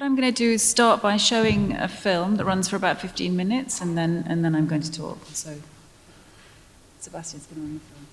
What I'm going to do is start by showing a film that runs for about 15 minutes, and then I'm going to talk. So Sebastian's going to run the film.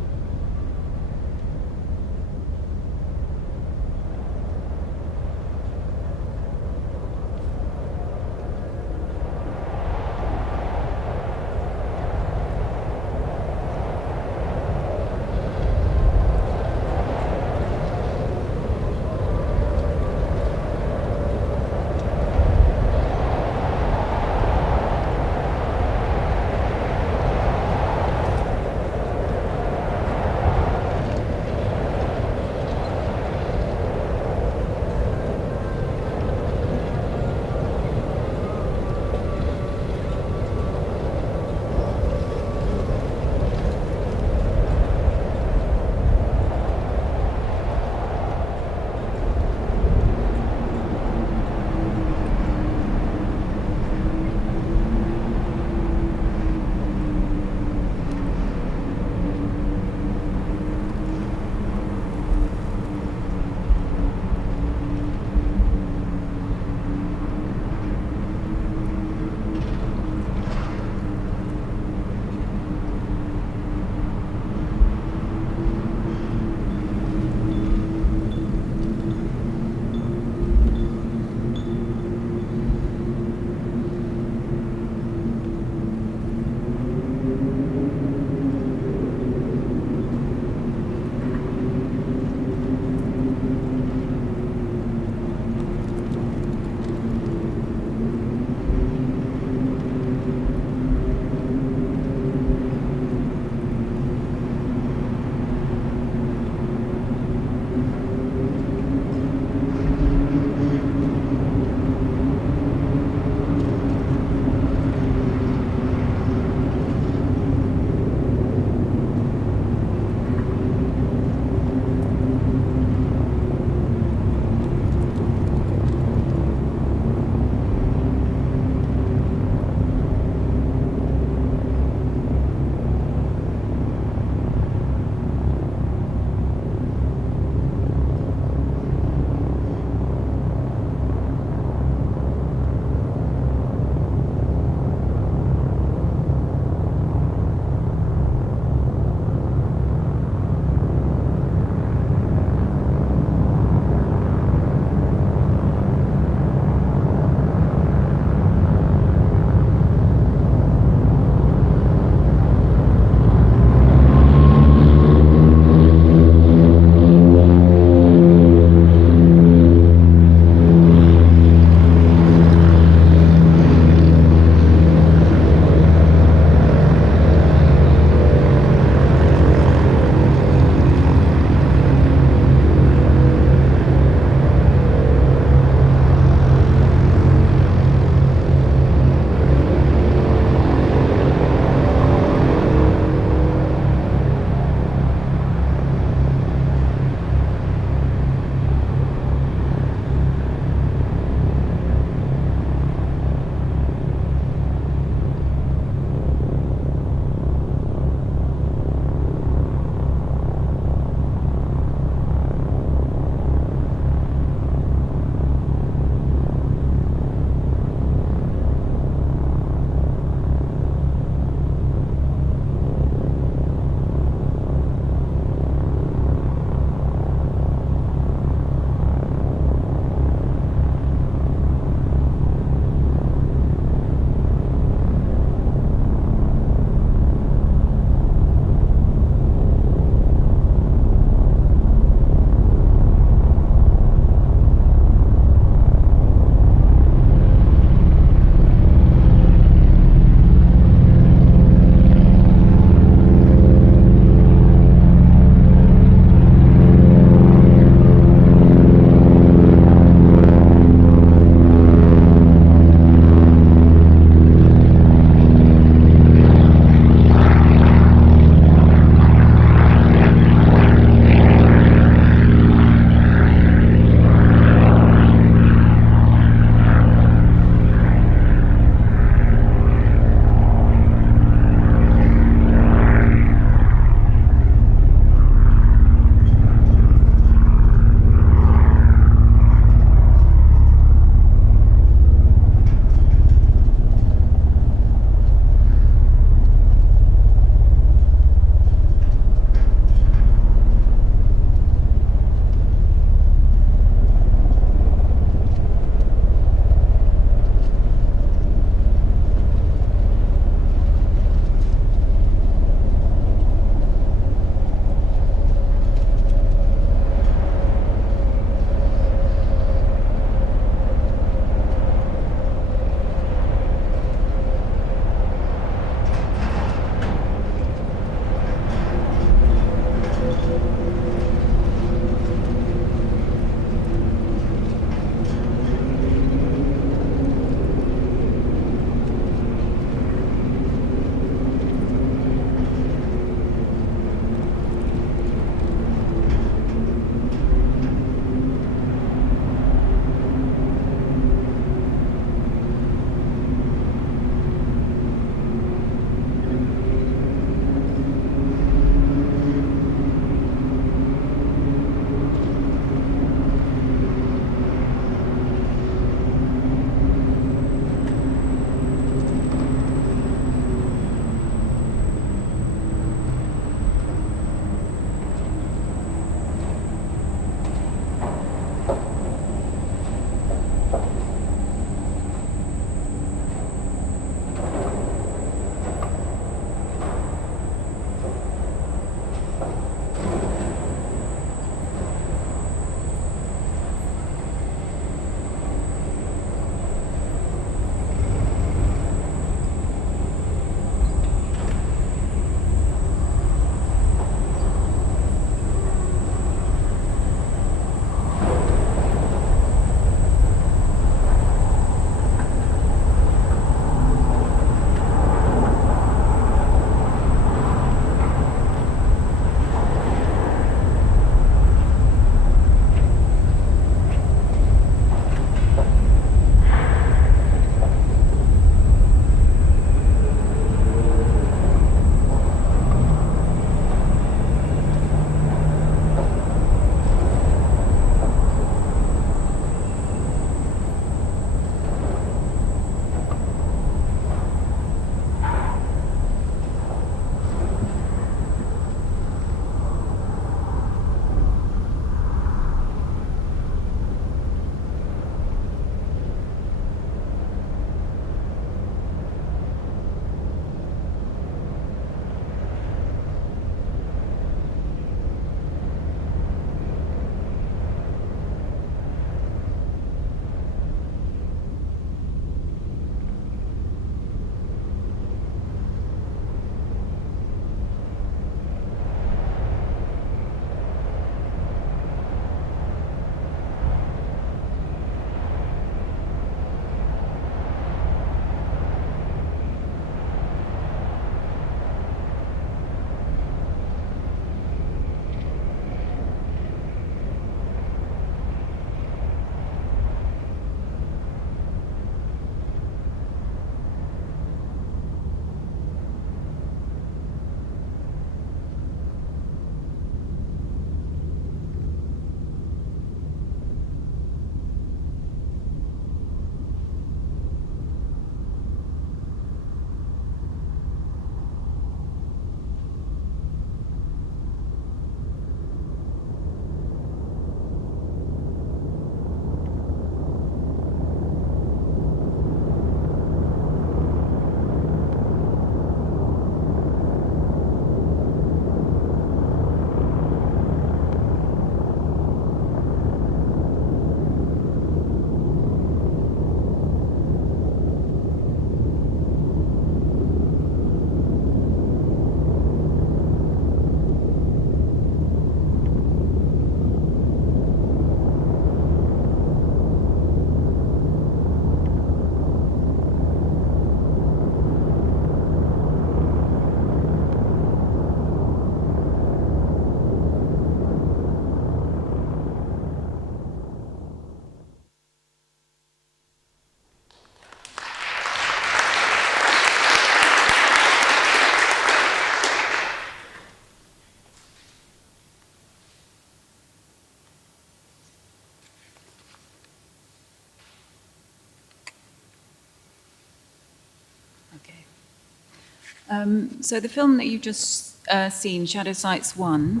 So the film that you've just seen, Shadow Sites 1,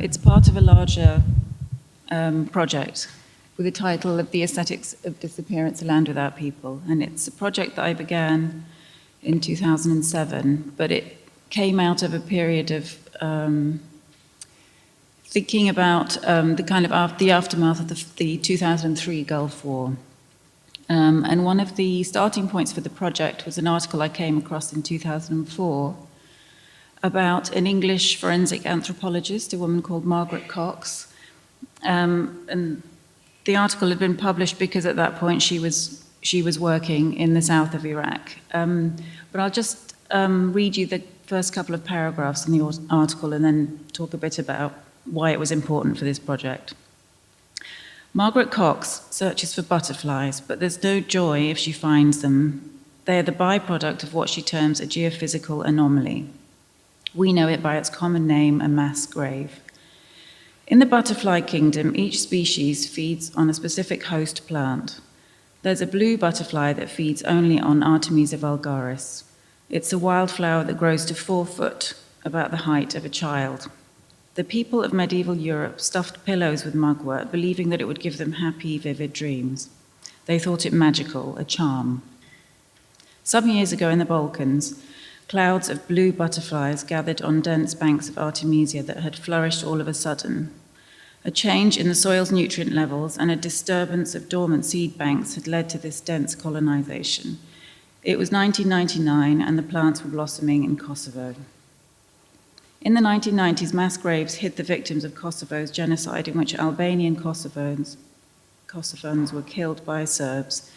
it's part of a larger project with the title of The Aesthetics of Disappearance, A Land Without People. And it's a project that I began in 2007, but it came out of a period of thinking about the aftermath of the 2003 Gulf War. And one of the starting points for the project was an article I came across in 2004 about an English forensic anthropologist, a woman called Margaret Cox. And the article had been published because at that point she was working in the south of Iraq. But I'll just read you the first couple of paragraphs in the article and then talk a bit about why it was important for this project. Margaret Cox searches for butterflies, but there's no joy if she finds them. They are the byproduct of what she terms a geophysical anomaly. We know it by its common name, a mass grave. In the butterfly kingdom, each species feeds on a specific host plant. There's a blue butterfly that feeds only on Artemisia vulgaris. It's a wildflower that grows to 4 foot, about the height of a child. The people of medieval Europe stuffed pillows with mugwort, believing that it would give them happy, vivid dreams. They thought it magical, a charm. Some years ago in the Balkans, clouds of blue butterflies gathered on dense banks of Artemisia that had flourished all of a sudden. A change in the soil's nutrient levels and a disturbance of dormant seed banks had led to this dense colonization. It was 1999 and the plants were blossoming in Kosovo. In the 1990s, mass graves hid the victims of Kosovo's genocide, in which Albanian Kosovans were killed by Serbs.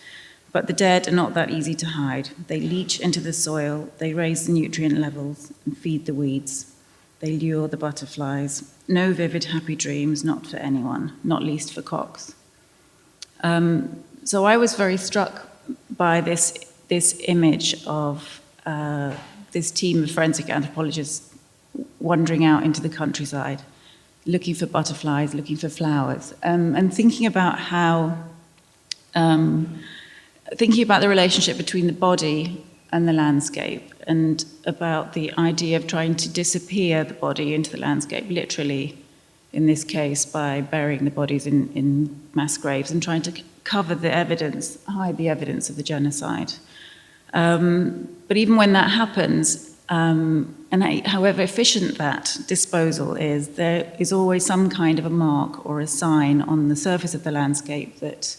But the dead are not that easy to hide. They leach into the soil, they raise the nutrient levels and feed the weeds. They lure the butterflies. No vivid, happy dreams, not for anyone, not least for Cox. So I was very struck by this image of this team of forensic anthropologists wandering out into the countryside, looking for butterflies, looking for flowers, and thinking about the relationship between the body and the landscape, and about the idea of trying to disappear the body into the landscape, literally, in this case, by burying the bodies in mass graves and trying to cover the evidence, hide the evidence of the genocide. But even when that happens, and however efficient that disposal is, there is always some kind of a mark or a sign on the surface of the landscape that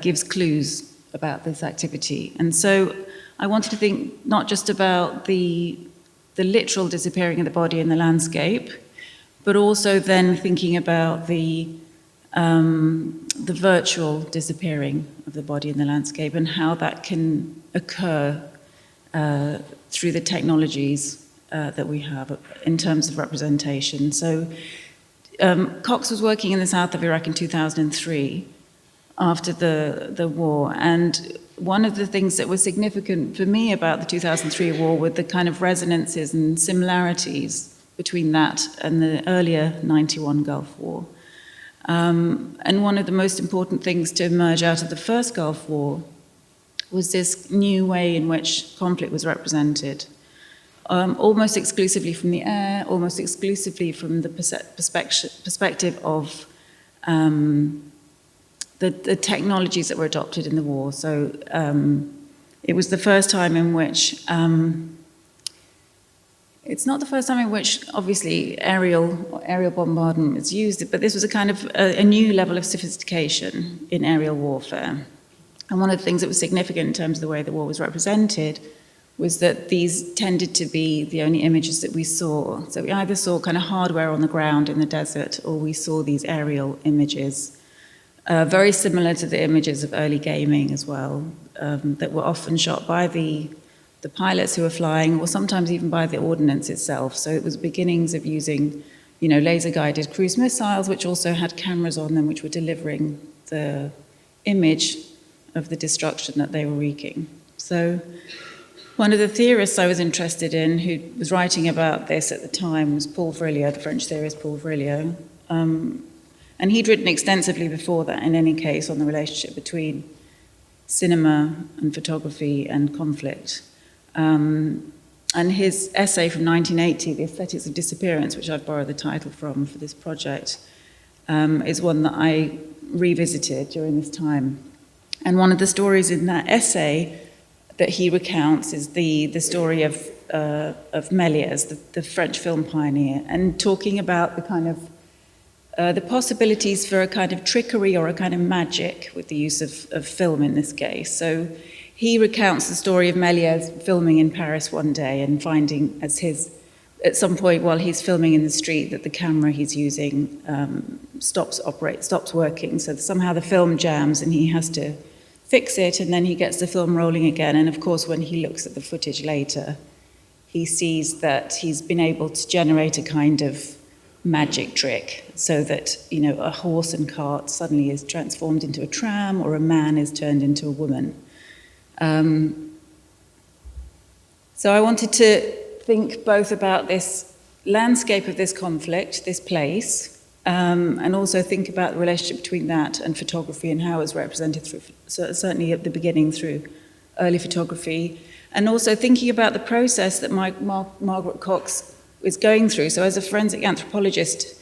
gives clues about this activity. And so I wanted to think not just about the literal disappearing of the body in the landscape, but also then thinking about the virtual disappearing of the body in the landscape and how that can occur through the technologies that we have in terms of representation. So Cox was working in the south of Iraq in 2003 after the war, and one of the things that was significant for me about the 2003 war were the kind of resonances and similarities between that and the earlier 91 Gulf War. And one of the most important things to emerge out of the first Gulf War was this new way in which conflict was represented, almost exclusively from the air, almost exclusively from the perspective of the technologies that were adopted in the war. So it was the first time in which, it's not the first time in which, obviously, aerial bombardment was used, but this was a kind of a new level of sophistication in aerial warfare. And one of the things that was significant in terms of the way the war was represented was that these tended to be the only images that we saw. So we either saw kind of hardware on the ground in the desert, or we saw these aerial images, very similar to the images of early gaming as well, that were often shot by the pilots who were flying, or sometimes even by the ordnance itself. So it was beginnings of using, laser-guided cruise missiles, which also had cameras on them, which were delivering the image of the destruction that they were wreaking. So one of the theorists I was interested in, who was writing about this at the time, was Paul Vrillier, the French theorist Paul Vrillier. And he'd written extensively before that, in any case, on the relationship between cinema and photography and conflict. And his essay from 1980, The Aesthetics of Disappearance, which I've borrowed the title from for this project, is one that I revisited during this time. And one of the stories in that essay that he recounts is the story of Méliès, the French film pioneer, and talking about the kind of the possibilities for a kind of trickery or a kind of magic with the use of film in this case. So he recounts the story of Méliès filming in Paris one day and finding at some point while he's filming in the street that the camera he's using stops working. So somehow the film jams and he has to fix it, and then he gets the film rolling again. And of course, when he looks at the footage later, he sees that he's been able to generate a kind of magic trick so that, a horse and cart suddenly is transformed into a tram, or a man is turned into a woman. So I wanted to think both about this landscape of this conflict, this place, and also think about the relationship between that and photography and how it was represented through, certainly at the beginning through early photography, and also thinking about the process that Margaret Cox is going through. So as a forensic anthropologist,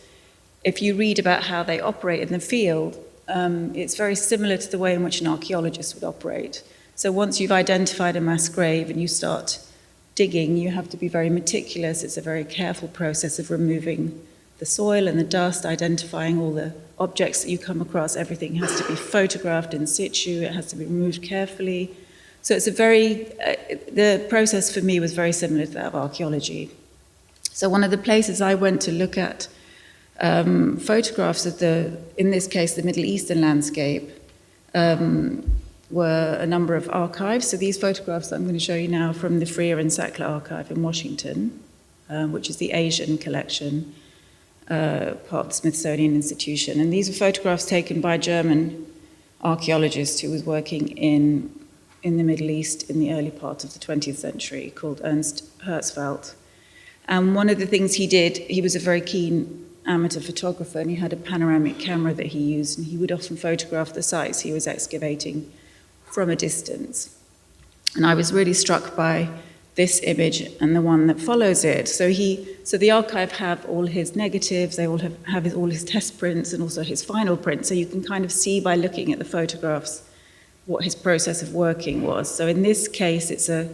if you read about how they operate in the field, it's very similar to the way in which an archaeologist would operate. So once you've identified a mass grave and you start digging, you have to be very meticulous. It's a very careful process of removing the soil and the dust, identifying all the objects that you come across. Everything has to be photographed in situ. It has to be removed carefully. So it's the process for me was very similar to that of archaeology. So one of the places I went to look at photographs of in this case, the Middle Eastern landscape, were a number of archives. So these photographs that I'm going to show you now from the Freer and Sackler archive in Washington, which is the Asian collection, part of the Smithsonian Institution. And these are photographs taken by a German archaeologist who was working in the Middle East in the early part of the 20th century, called Ernst Herzfeld. And one of the things he did, he was a very keen amateur photographer, and he had a panoramic camera that he used, and he would often photograph the sites he was excavating from a distance. And I was really struck by this image and the one that follows it. So the archive have all his negatives, they all have all his test prints and also his final print. So you can kind of see by looking at the photographs what his process of working was. So in this case, it's a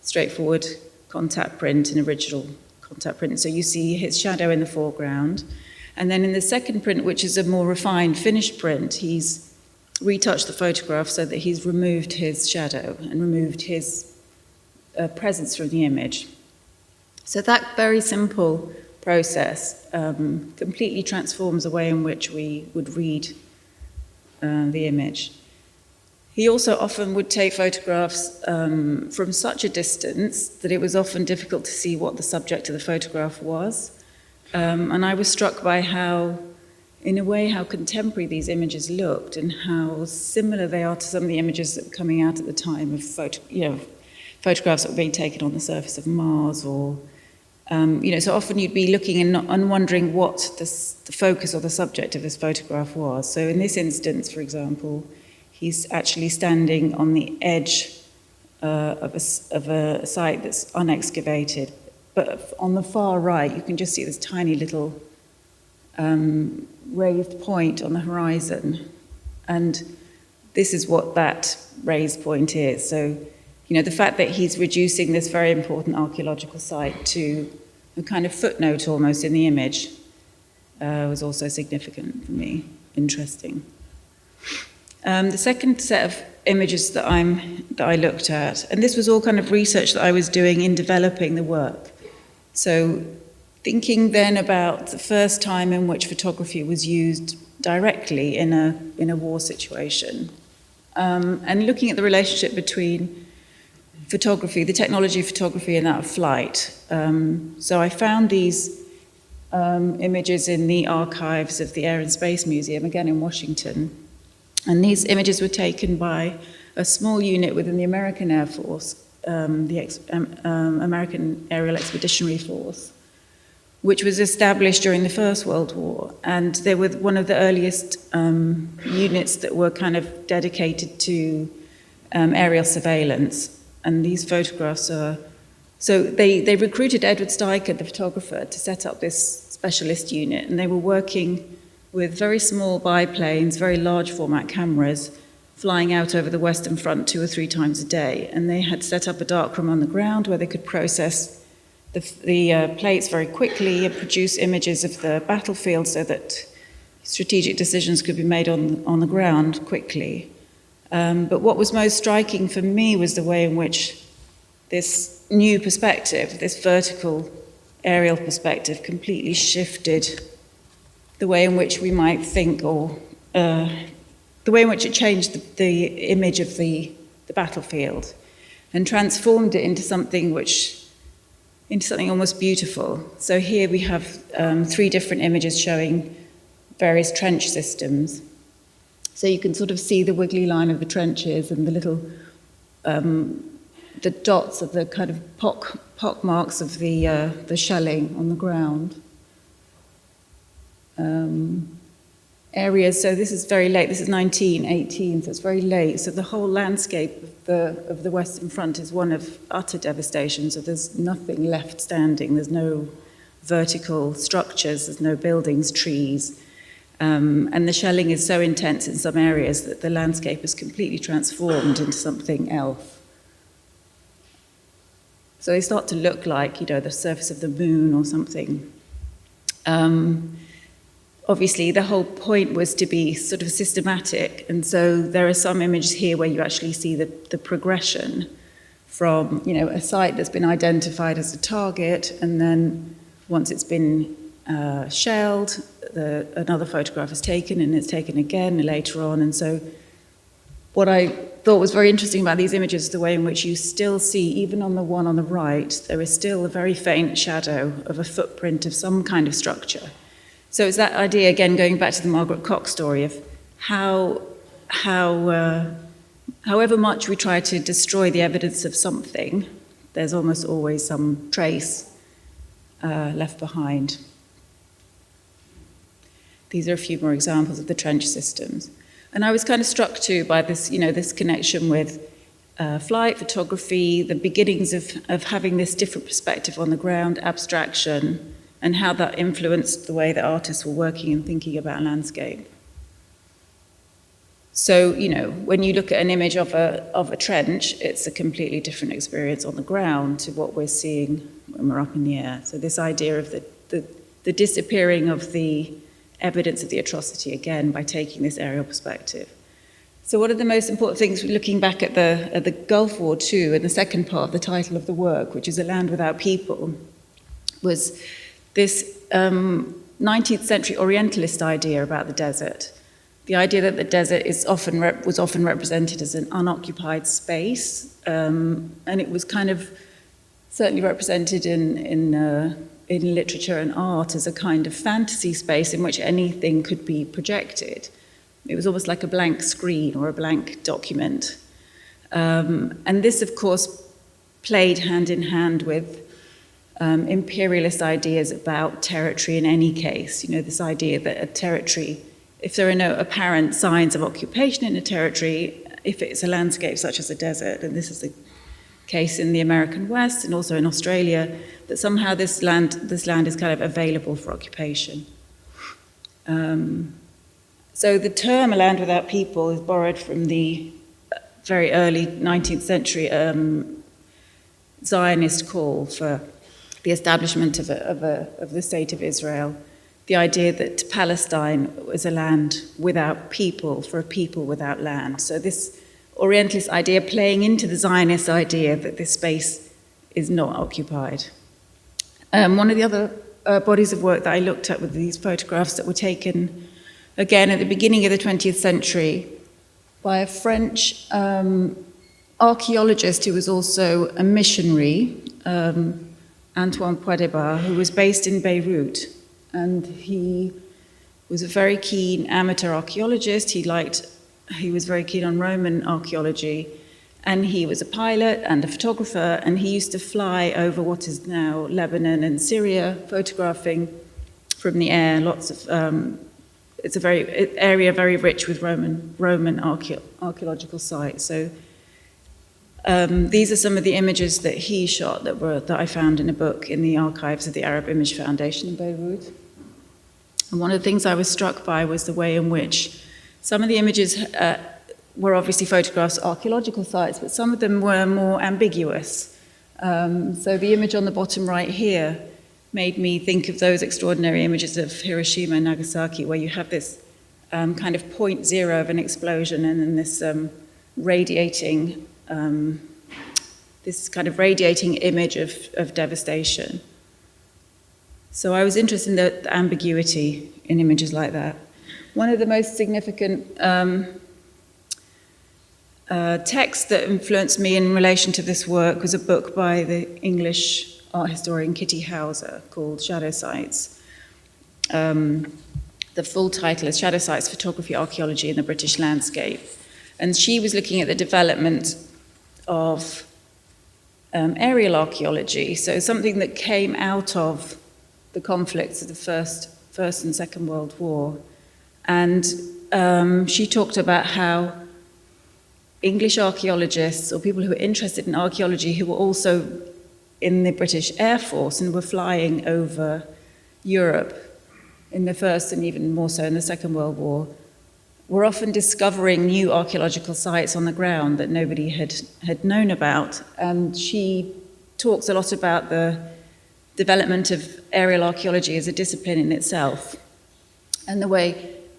straightforward contact print, an original contact print. So you see his shadow in the foreground. And then in the second print, which is a more refined finished print, he's retouched the photograph so that he's removed his shadow and removed his presence from the image. So that very simple process completely transforms the way in which we would read the image. He also often would take photographs from such a distance that it was often difficult to see what the subject of the photograph was. And I was struck by how contemporary these images looked and how similar they are to some of the images that were coming out at the time of photographs that were being taken on the surface of Mars, or so often you'd be looking and wondering what the focus or the subject of this photograph was. So in this instance, for example, he's actually standing on the edge of a site that's unexcavated, but on the far right you can just see this tiny little raised point on the horizon, and this is what that raised point is. So, the fact that he's reducing this very important archaeological site to a kind of footnote almost in the image was also significant for me, interesting. The second set of images that I looked at, and this was all kind of research that I was doing in developing the work. So thinking then about the first time in which photography was used directly in a war situation, and looking at the relationship between photography, the technology of photography, and that of flight. So I found these images in the archives of the Air and Space Museum, again in Washington, and these images were taken by a small unit within the American Air Force, the American Aerial Expeditionary Force, which was established during the First World War. And they were one of the earliest units that were kind of dedicated to aerial surveillance. And these photographs are... So they recruited Edward Steiker, the photographer, to set up this specialist unit, and they were working with very small biplanes, very large format cameras, flying out over the Western Front 2 or 3 times a day. And they had set up a darkroom on the ground where they could process the plates very quickly and produce images of the battlefield so that strategic decisions could be made on the ground quickly. But what was most striking for me was the way in which this new perspective, this vertical aerial perspective, completely shifted the way in which we might think, or the way in which it changed the image of the battlefield and transformed it into something almost beautiful. So here we have 3 different images showing various trench systems. So you can sort of see the wiggly line of the trenches and the little, the dots of the kind of pock marks of the shelling on the ground. Areas, so this is very late, this is 1918, so it's very late. So the whole landscape of the Western Front is one of utter devastation. So there's nothing left standing, there's no vertical structures, there's no buildings, trees. And the shelling is so intense in some areas that the landscape is completely transformed into something else. So they start to look like, the surface of the moon or something. Obviously, the whole point was to be sort of systematic, and so there are some images here where you actually see the progression from, a site that's been identified as a target, and then once it's been shelled, another photograph is taken, and it's taken again later on. And so what I thought was very interesting about these images is the way in which you still see, even on the one on the right, there is still a very faint shadow of a footprint of some kind of structure. So it's that idea, again, going back to the Margaret Cox story, of however much we try to destroy the evidence of something, there's almost always some trace left behind. These are a few more examples of the trench systems. And I was kind of struck too by this, this connection with flight, photography, the beginnings of having this different perspective on the ground, abstraction, and how that influenced the way that artists were working and thinking about landscape. So, when you look at an image of a trench, it's a completely different experience on the ground to what we're seeing when we're up in the air. So this idea of the disappearing of the evidence of the atrocity, again, by taking this aerial perspective. So one of the most important things, looking back at the Gulf War too, and the second part of the title of the work, which is A Land Without People, was this 19th century Orientalist idea about the desert. The idea that the desert was often represented as an unoccupied space, and it was kind of certainly represented in literature and art as a kind of fantasy space in which anything could be projected. It was almost like a blank screen or a blank document. And this, of course, played hand in hand with imperialist ideas about territory in any case. This idea that a territory, if there are no apparent signs of occupation in a territory, if it's a landscape such as a desert, and this is the case in the American West and also in Australia, that somehow this land is kind of available for occupation. So the term "a land without people" is borrowed from the very early 19th century Zionist call for the establishment of the state of Israel. The idea that Palestine was a land without people, for a people without land. So this Orientalist idea playing into the Zionist idea that this space is not occupied. One of the other bodies of work that I looked at were these photographs that were taken, again, at the beginning of the 20th century by a French archaeologist who was also a missionary, Antoine Poidebar, who was based in Beirut. And he was a very keen amateur archaeologist. He was very keen on Roman archaeology, and he was a pilot and a photographer, and he used to fly over what is now Lebanon and Syria, photographing from the air. Lots of it's a area very rich with Roman archaeological sites. So These are some of the images that he shot that I found in a book in the archives of the Arab Image Foundation in Beirut. And one of the things I was struck by was the way in which some of the images were obviously photographs of archaeological sites, but some of them were more ambiguous. So the image on the bottom right here made me think of those extraordinary images of Hiroshima and Nagasaki, where you have this kind of point zero of an explosion and then this radiating image of devastation. So I was interested in the ambiguity in images like that. One of the most significant texts that influenced me in relation to this work was a book by the English art historian Kitty Hauser called Shadow Sites. The full title is Shadow Sites, Photography, Archaeology in the British Landscape. And she was looking at the development of aerial archaeology, so something that came out of the conflicts of the First and Second World War. And she talked about how English archaeologists, or people who were interested in archaeology, who were also in the British Air Force and were flying over Europe in the First and even more so in the Second World War, were often discovering new archaeological sites on the ground that nobody had known about. And she talks a lot about the development of aerial archaeology as a discipline in itself. And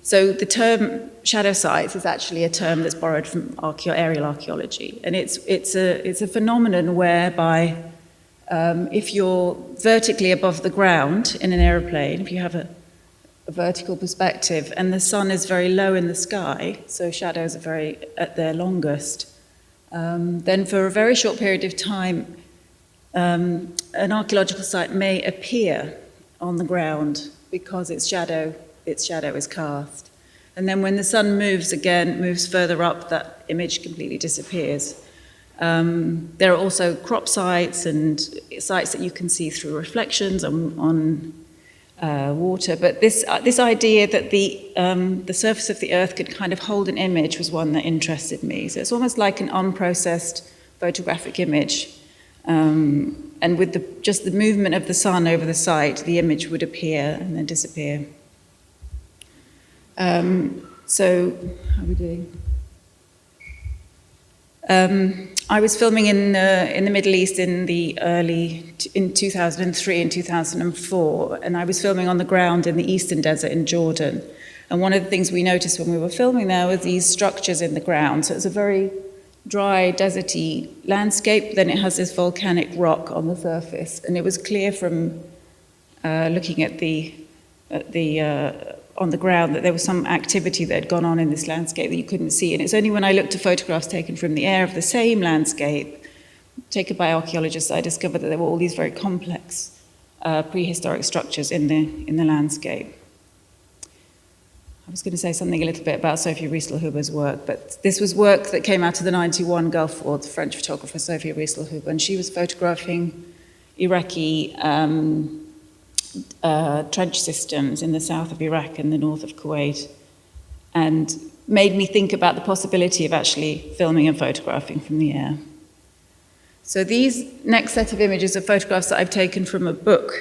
so the term shadow sites is actually a term that's borrowed from aerial archaeology. And it's a phenomenon whereby if you're vertically above the ground in an aeroplane, if you have a vertical perspective, and the sun is very low in the sky, so shadows are very at their longest, then for a very short period of time, an archaeological site may appear on the ground because its shadow is cast. And then when the sun moves further up, that image completely disappears. There are also crop sites and sites that you can see through reflections on water, but this idea that the surface of the earth could kind of hold an image was one that interested me. So it's almost like an unprocessed photographic image, and with just the movement of the sun over the site, the image would appear and then disappear. So how are we doing? I was filming in the Middle East in 2003 and 2004, and I was filming on the ground in the Eastern Desert in Jordan. And one of the things we noticed when we were filming there was these structures in the ground. So it's a very dry, deserty landscape, then it has this volcanic rock on the surface. And it was clear from looking at on the ground that there was some activity that had gone on in this landscape that you couldn't see. And it's only when I looked at photographs taken from the air of the same landscape, taken by archaeologists, I discovered that there were all these very complex prehistoric structures in the landscape. I was going to say something a little bit about Sophie Rieselhuber's work, but this was work that came out of the 91 Gulf War, the French photographer Sophie Rieselhuber, and she was photographing Iraqi trench systems in the south of Iraq and the north of Kuwait, and made me think about the possibility of actually filming and photographing from the air. So these next set of images are photographs that I've taken from a book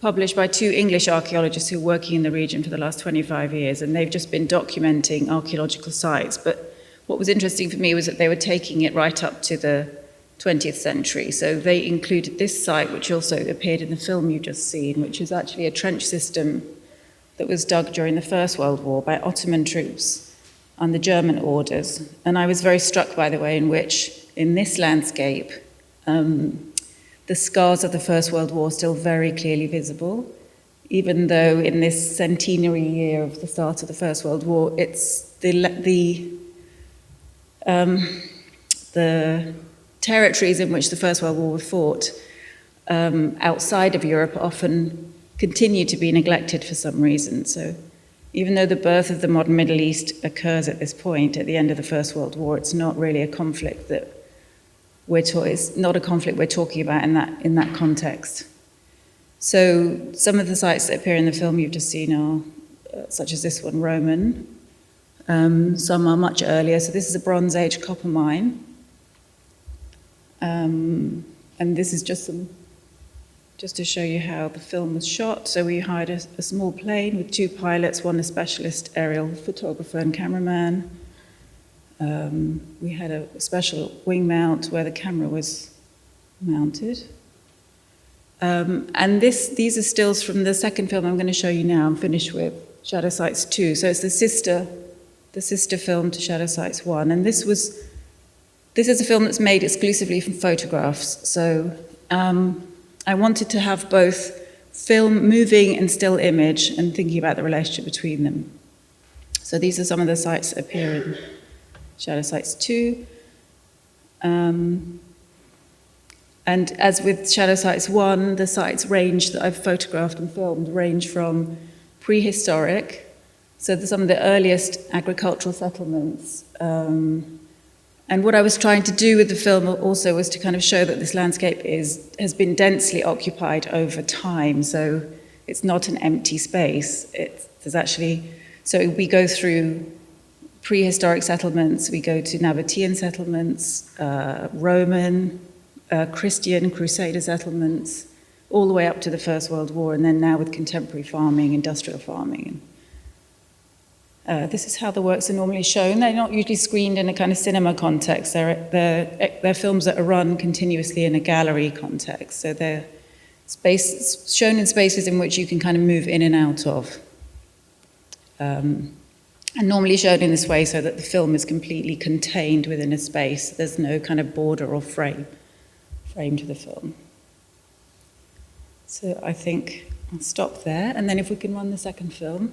published by two English archaeologists who are working in the region for the last 25 years, and they've just been documenting archaeological sites. But what was interesting for me was that they were taking it right up to the 20th century. So they included this site, which also appeared in the film you've just seen, which is actually a trench system that was dug during the First World War by Ottoman troops under German orders. And I was very struck by the way in which, in this landscape, the scars of the First World War are still very clearly visible, even though in this centenary year of the start of the First World War, it's the territories in which the First World War was fought outside of Europe often continue to be neglected for some reason. So even though the birth of the modern Middle East occurs at this point, at the end of the First World War, it's not really a conflict that it's not a conflict we're talking about in that context. So some of the sites that appear in the film you've just seen are, such as this one, Roman. Some are much earlier. So this is a Bronze Age copper mine. And this is just to show you how the film was shot. So we hired a small plane with 2 pilots, one a specialist aerial photographer and cameraman. We had a special wing mount where the camera was mounted. And these are stills from the second film I'm going to show you now. I'm finished with Shadow Sites 2. So it's the sister film to Shadow Sites 1. And this is a film that's made exclusively from photographs. So I wanted to have both film, moving, and still image, and thinking about the relationship between them. So these are some of the sites that appear in Shadow Sites 2. And as with Shadow Sites 1, the sites range that I've photographed and filmed range from prehistoric, so some of the earliest agricultural settlements. And what I was trying to do with the film also was to kind of show that this landscape has been densely occupied over time, so it's not an empty space. So we go through prehistoric settlements, we go to Nabatean settlements, Roman, Christian, Crusader settlements, all the way up to the First World War, and then now with contemporary farming, industrial farming. This is how the works are normally shown. They're not usually screened in a kind of cinema context. They're films that are run continuously in a gallery context. So they're shown in spaces in which you can kind of move in and out of. And normally shown in this way so that the film is completely contained within a space. There's no kind of border or frame to the film. So I think I'll stop there, and then if we can run the second film.